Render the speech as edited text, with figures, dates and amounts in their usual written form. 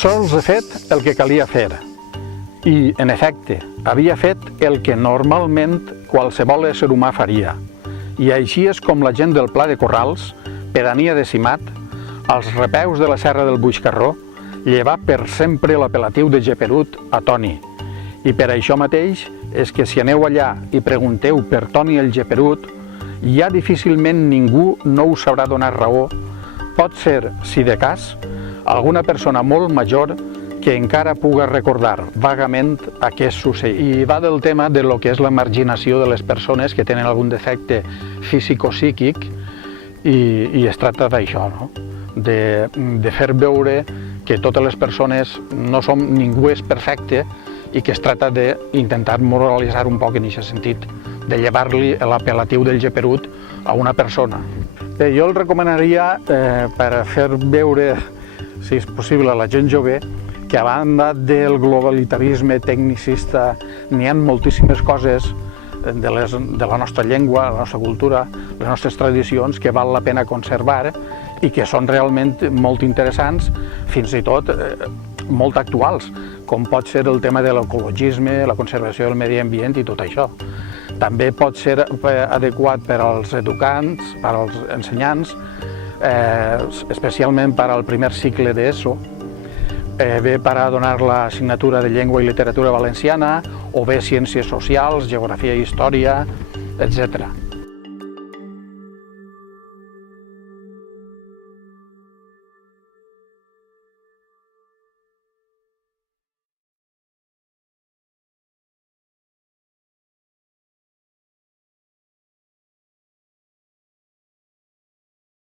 Sols he fet el que calia fer i, en efecte, havia fet el que normalment qualsevol ésser humà faria. I així és com la gent del Pla de Corrals, pedania de Simat, als repeus de la Serra del Buixcarró, llevà per sempre l'apel·latiu de geperut a Toni. I per això mateix és que si aneu allà i pregunteu per Toni el geperut, ja difícilment ningú no us sabrà donar raó. Pot ser, si de cas, alguna persona molt major que encara puga recordar vagament aquest succeït. I va del tema de lo que és la marginació de les persones que tenen algun defecte físico-psíquic i es tracta d'això, no? De fer veure que totes les persones no som, ningú és perfecte i que es tracta d'intentar moralitzar un poc en aquest sentit, de llevar-li l'apel·latiu del geperut a una persona. Jo el recomanaria per fer veure, si és possible, a la gent jove que a banda del globalitarisme tecnicista n'hi ha moltíssimes coses de la nostra llengua, la nostra cultura, les nostres tradicions que val la pena conservar i que són realment molt interessants, fins i tot molt actuals, com pot ser el tema de l'ecologisme, la conservació del medi ambient i tot això. També pot ser adequat per als educants, per als ensenyants, especialment per al primer cicle d'ESO, bé per a donar l'assignatura de llengua i literatura valenciana, o bé ciències socials, geografia i història, etc.